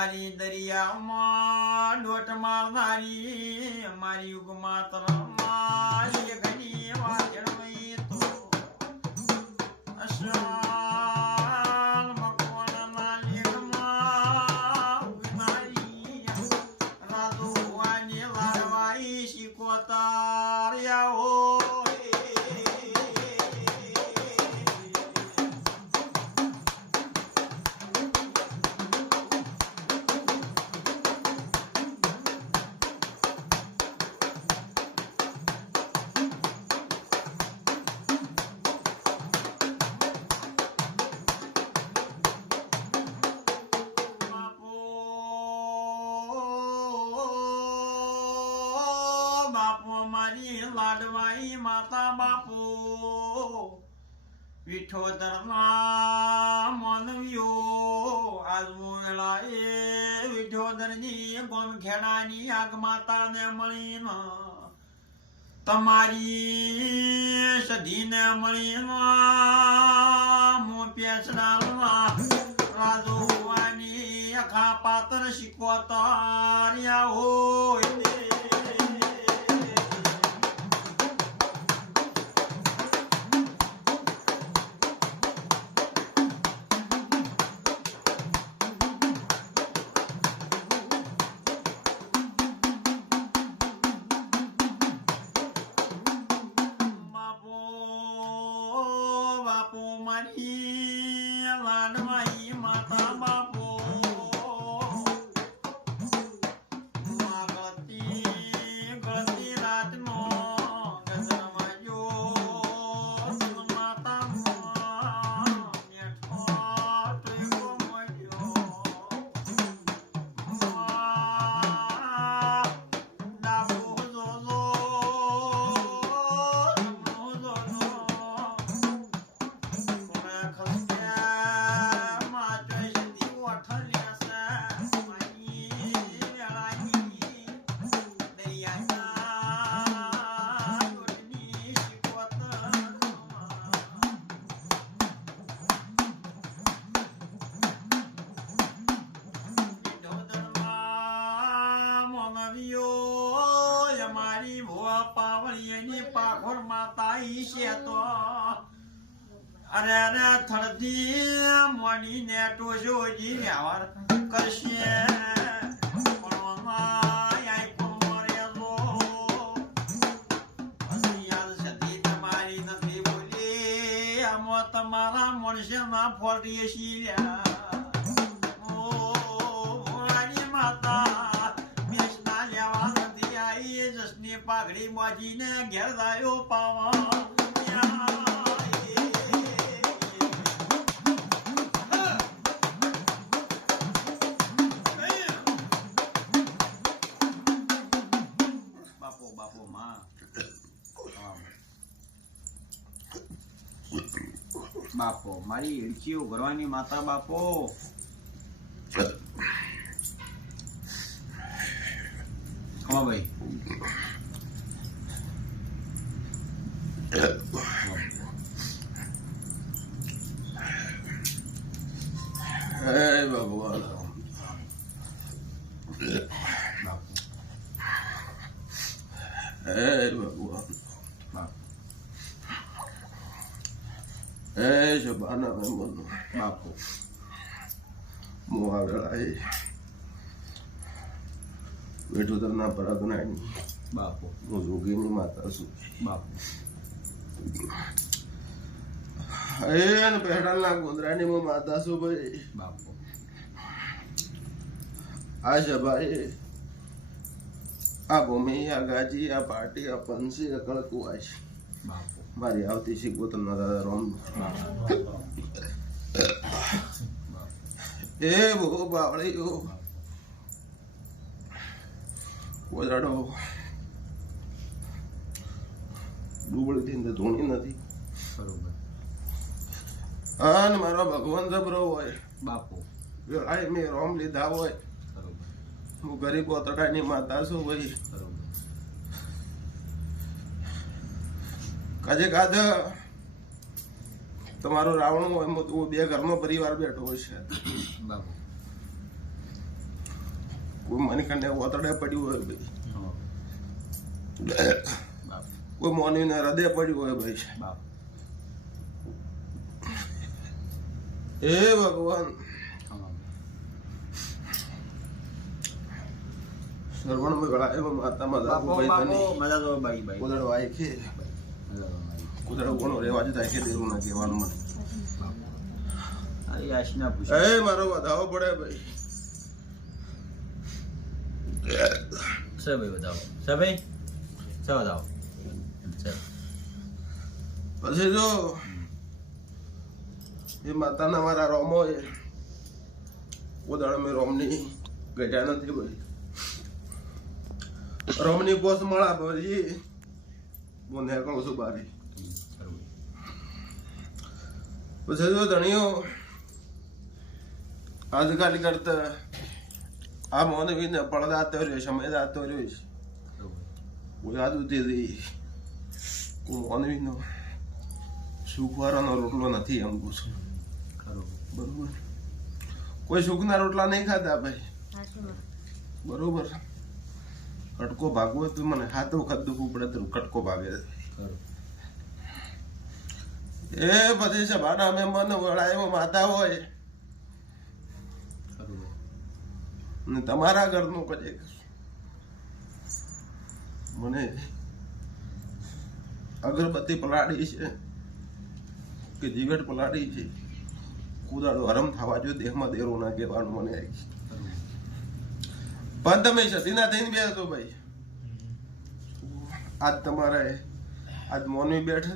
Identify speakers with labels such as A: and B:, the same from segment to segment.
A: મારી દરિયામાં ડોટ મારનારી મારી યુગ માત્ર મારી ઘણી વાચણવી તો. અશાન મારી લાડવાઈ માતા બાપુ. વિઠોદરના તમારી સધીને મળીને મો પેસડાલવા રાજો હોવાની આખા પાત્ર શીખવતાર્યા હોય. થળતી મોની ને ટોજોજી વ્યવહાર કરશે તમારી તમારા મણસેના ફોટીએ શીલ્યા ઓ માતા મેષના લેવા નથી આઈ જસની પાઘડી બાજીને ઘેર દાયો પાવા. બાપો મારી ઈડચીઓ ભરવાની માતા બાપો. હા ભાઈ.
B: હે ભગવાન.
A: બાપો.
B: હે ભગવાન. હે શબાના મહેમાન
A: બાપો
B: હું આવેલા એ વેઠોદરના પરાગનાની
A: બાપો
B: હું જોગીની માતા છું
A: બાપો
B: હે ને પેડાલના ગોંદરાની હું માતા છું ભાઈ
A: બાપો
B: આ સભાએ આ ભૂમિ આ ગાજી આ પાટી આ પંછી આ કળકું બાપુ છે
A: બાપો
B: મારી આવતી શીખવો તમને દાદા રોમ એ બહુ બાવળીઓ કોદાડો ડૂબળીથી અંદર ધૂણી નથી
A: બરોબર
B: અને મારો ભગવાન જબરો હોય
A: બાપો
B: વેળાએ મેં રોમ લીધા હોય હું ગરીબ ઓતડાની માતા છું ભાઈ
A: બરોબર
B: કાજે તમારું રાવણું બે ઘરનો પરિવાર બેઠો છે. કોઈ મને ઓતડે પડ્યું હોય ભાઈ. કોઈ મોનીને હૃદય પડ્યું હોય ભાઈ. હે ભગવાન. શ્રવણમાં ગળા એમાં માતા
A: મજા મજા બાઈ બાઈ.
B: કે
A: મજા ઘણો રહેવા
B: કુદડ રેવા જ થાય કે દેવું ના કહેવાનું મને
A: એ
B: મારો વધાવો પડે ભાઈ.
A: સે ભાઈ વધાવો સે ભાઈ? સે બતાવો.
B: પછી જો એ માતાના મારા રોમો એ ઉદાહરણ મેં રોમની ગઢ્યા નથી ભાઈ રોમની પોસ મળા ભાઈ હું નીકળું છું બારી પછી જો ધણીઓ આજકાલ કરતા આ મોને વિને પડદા તો રહ્યો સમય દાતો રહ્યો છે ઉતી હતી મોને વિનો સુખવાળાનો રોટલો નથી એમ કહું છું બરોબર કોઈ સુખના રોટલા નહીં ખાતા ભાઈ બરોબર કટકો ભાગવો તો મને હાથ વખત દુખવું પડે તો કટકો ભાગે. એ પછી ભાડા મેં મન વળાયો માતા હોય. ને તમારા ઘરનું કજે મને અગરબત્તી પલાળી છે, કે જીવટ પલાળી છે. કુદાડો હરમ થવા જો દેહમાં દેરો ના કહેવાનું મને આવી પણ તમે સતીના થઈને બેસો ભાઈ. આજ તમારે આજ મોનવી બેઠે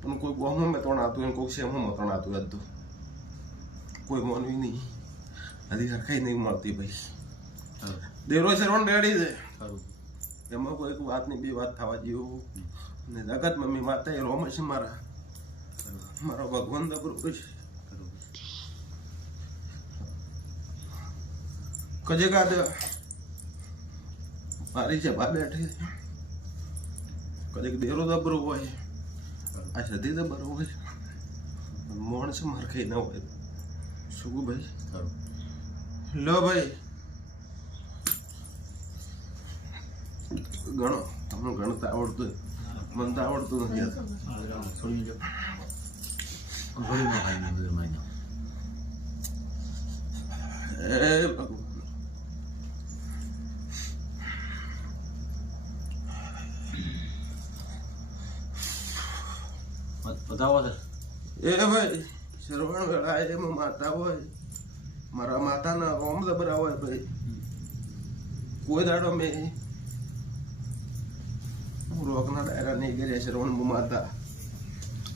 B: પણ કોઈ ગોહમાં મેં ત્રણ આતું કોઈ શેમાં મેં ત્રણ હતું કોઈ મોનવી નહીં. હજી હરખાઈ નહીં મળતી ભાઈ. દેરો શરવણ રેડી છે. એમાં કોઈ એક વાતની બે વાત થવા જેવું ને જગત મમ્મી માતા એ રોમ છે મારા. મારો ભગવાન દબરો છે. કજે કાદ મારી છે બા બેઠી કજેક દેરો દબરો હોય આ સધી દબરો હોય માણસ મારખાઈ ના હોય. શું ભાઈ? લો ભાઈ. ગણો. તમને ગણતા આવડતું. મને તો આવડતું નથી એ ભગવાન.
A: બતાવો હોય
B: એ ભાઈ શ્રવણ વેળા એમાં માતા હોય. મારા માતાના રોમ દબરા હોય ભાઈ. કોઈ દાડો મેં રોગના ડાયરા નહીં કર્યા શ્રવણ મુ માતા.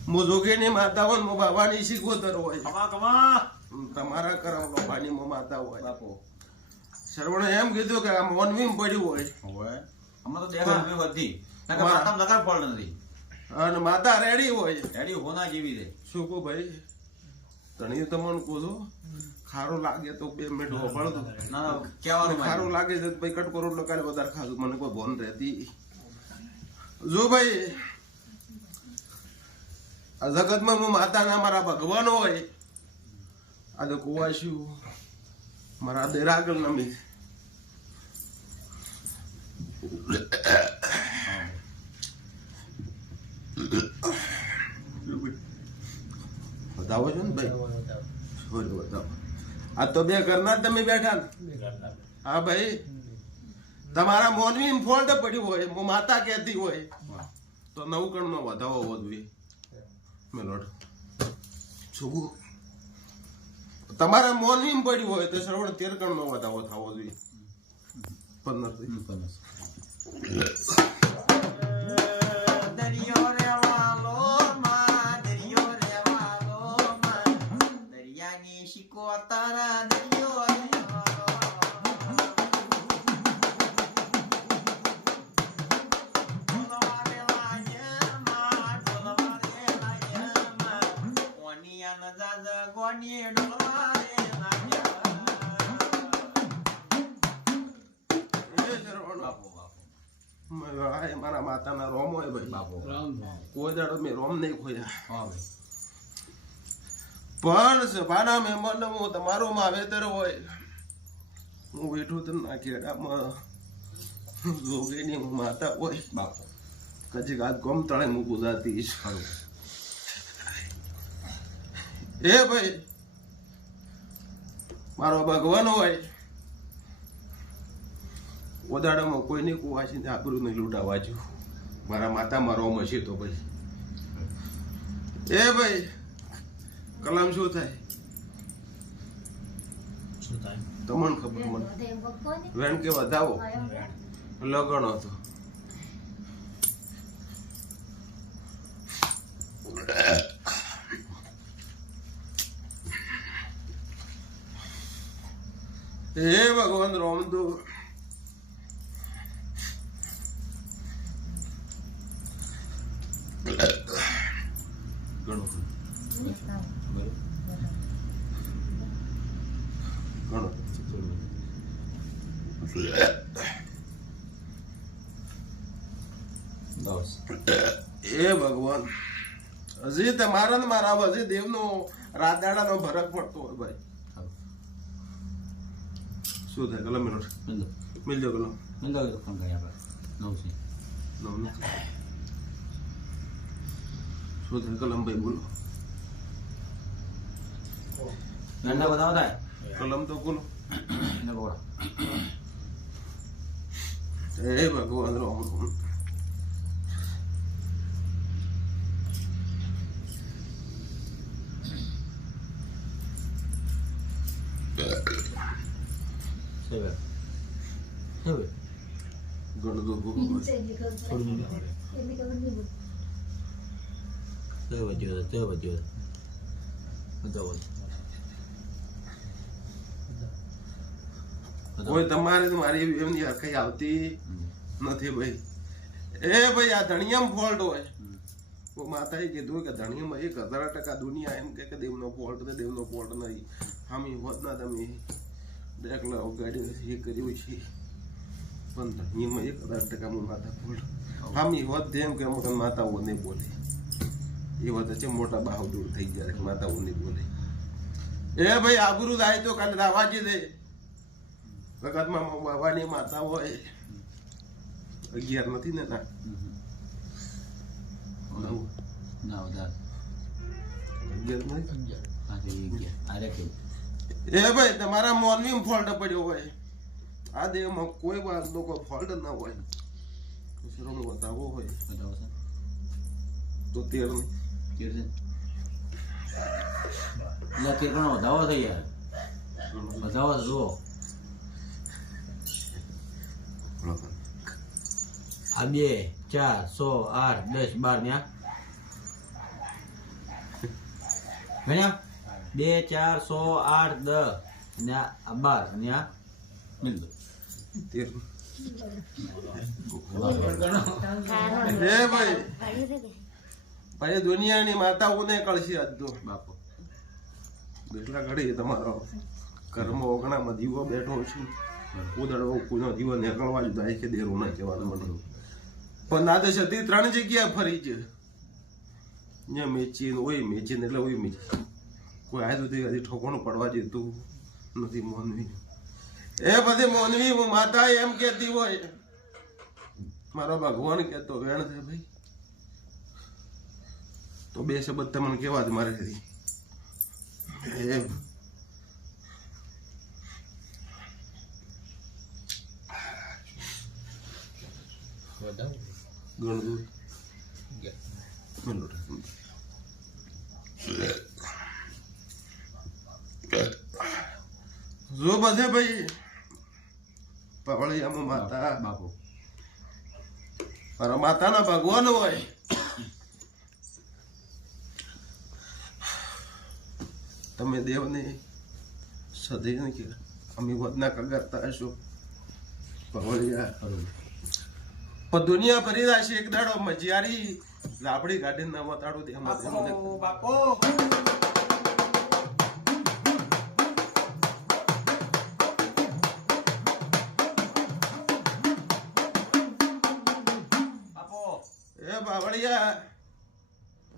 B: હું જોગીની માતા હોય મો બાબાની શીખોતર હોય. તમારા કરમ બાબાની મો માતા હોય.
A: બાપો.
B: શ્રવણે એમ કીધું કે આ મોનવીમ પડ્યું હોય.
A: હવે? અમારે તો દેખા બધી.
B: વાહ.
A: નકર ફળ નથી.
B: અને માતા રેડી હોય.
A: રેડી હોના જેવી છે?
B: શું કહું ભાઈ? તણી તમને કહું છું ખારું લાગે તો બે મિનિટ હોપાડો
A: ના કેવાનું કહેવાનું
B: ખારું લાગે છે ભાઈ કટકો રોટલો કાલે વધારે ખાધું. મને કોઈ ભોન રહેતી. જો ભાઈ આ જગતમાં હું માતાના મારા ભગવાન હોય આ તો કુવાશ્યું મારા દેરાગલ નમી બતાવો છો ને ભાઈ? બતાવો. આ તો બે ઘરના તમે બેઠા ને હા ભાઈ. તમારા મોનવી ફોલ્ટ પડ્યું હોય માતા કહેતી હોય. તો નવ કણનો વધાવો હોવો જોઈએ મેલોડ શું તમારા મોનવી પડ્યું હોય તો શ્રવણ તેર કણનો વધાવો થવો જોઈએ. પંદર
A: દરિયો
B: આ મારા માતાના રોમ હોય ભાઈ.
A: બાપુ.
B: કોઈ દાડો મેં રોમ નહીં ખોયા.
A: હા ભાઈ.
B: પણ સભાના મહેમાન હું તમારું માવેતર હોય હું બેઠો તમના ના જોગેની હું માતા હોય.
C: બાપુ.
B: કજી આજ ગમ તળે હું ગુજરાતી.
C: ખરું.
B: એ ભાઈ મારો ભગવાન હોય. ઓદાડામાં છે કુવાસીને આબરૂ નહીં લૂંટાવા જો મારા માતા મારો મશે તો ભાઈ એ ભાઈ કલામ શું થાય? તમને ખબર મને. વેણ કે વધાવો? લગણ હતો. હે ભગવાન રોમ ઘણું એ ભગવાન. હજી તમારા ને મારા હજી દેવનો રાતદાડાનો ફરક પડતો હોય ભાઈ. શું થાય? કલમ મિલો
C: મિલ
B: મિલજો કલમ.
C: મિલ કલમ કરી નવ છે
B: નવનું. શું થાય કલમ ભાઈ બોલો.
C: ગંડા બતાવો થાય
B: કલમ તો બોલો. હે ભગવાન રામ રામ ગણદો ભગવાન
C: સેવે જ્યો સેવે
B: કોઈ તમારે તો મારી એમની હરખાઈ આવતી નથી ભાઈ એ ભાઈ આ ધણિયામાં ફોલ્ટ હોય તો માતાએ કીધું કે ધણિયામાં એક હજાર ટકા દુનિયા એમ કે દેવનો ફોલ્ટ છે દેવનો ફોલ્ટ નહીં હામી હોત ના તમે દેખલા ગાડી નથી એ કર્યું છે પણ ધણિયામાં એક હજાર ટકા માતા ફોલ્ટ હામી હોત તેમ કે અમુક માતાઓ નહીં બોલે એ વાત છે મોટા બાહુ દૂર થઈ ગયા માતા ઉની બોલે. એ ભાઈ આબરૂ થાય તો કાલે દાવાજી દે વખતમાં બાવાની માતા હોય. અગિયાર નથી ને ના એ ભાઈ તમારા મોનવી ફોલ્ટ પડ્યો હોય. આ દેહમાં કોઈ વાતનો લોકો ફોલ્ટ ના હોય. શરમ બતાવવો હોય.
C: બતાવો
B: તો તેર
C: એટલે પણ વધાવો થઈ યાર. વધાવો જુઓ. આ બે ચાર સો આઠ દસ બાર ન્યા ભણ્યા બે ચાર સો આઠ દસ ન્યા આ બાર ન્યા
B: તેર. ભાઈ. ભાઈ દુનિયાની માતાઓને કળશી આજતો
C: બાપુ.
B: બેટલા ઘડી તમારો કર્મ ઓગણામાં દીવો બેઠો છું. ઉદડવો કુનો દીવો નીકળવા જ જાય કે દેરું ના કહેવાનું મને. પણ ના તો છતી ત્રણ જગ્યા ફરી છે. ને મેચીન, ઓય મેચીન એટલે ઓય મેચી. કોઈ આજ સુધી હજી ઠોકણું પડવા જતું નથી મોનવી એ બધી મોનવી માતા એમ કહેતી હોય, મારો ભગવાન કહેતો, વેણ છે ભાઈ. તો બે શબ્દ તમને કેવા જ મારે એમ. ગણદૂર. જો બધે ભાઈ પવળિયામાં માતા.
C: બાપુ.
B: મારા માતાના ભગવાન હોય. તમે દેવને સદૈવ કે અમે વદના કગારતા હશો. પણ દુનિયા ભરી રહેશે એક દાડો મજિયારી રાબડી ગાડી ના વતાડું દે
A: બાપો.
B: એ બાવળિયા.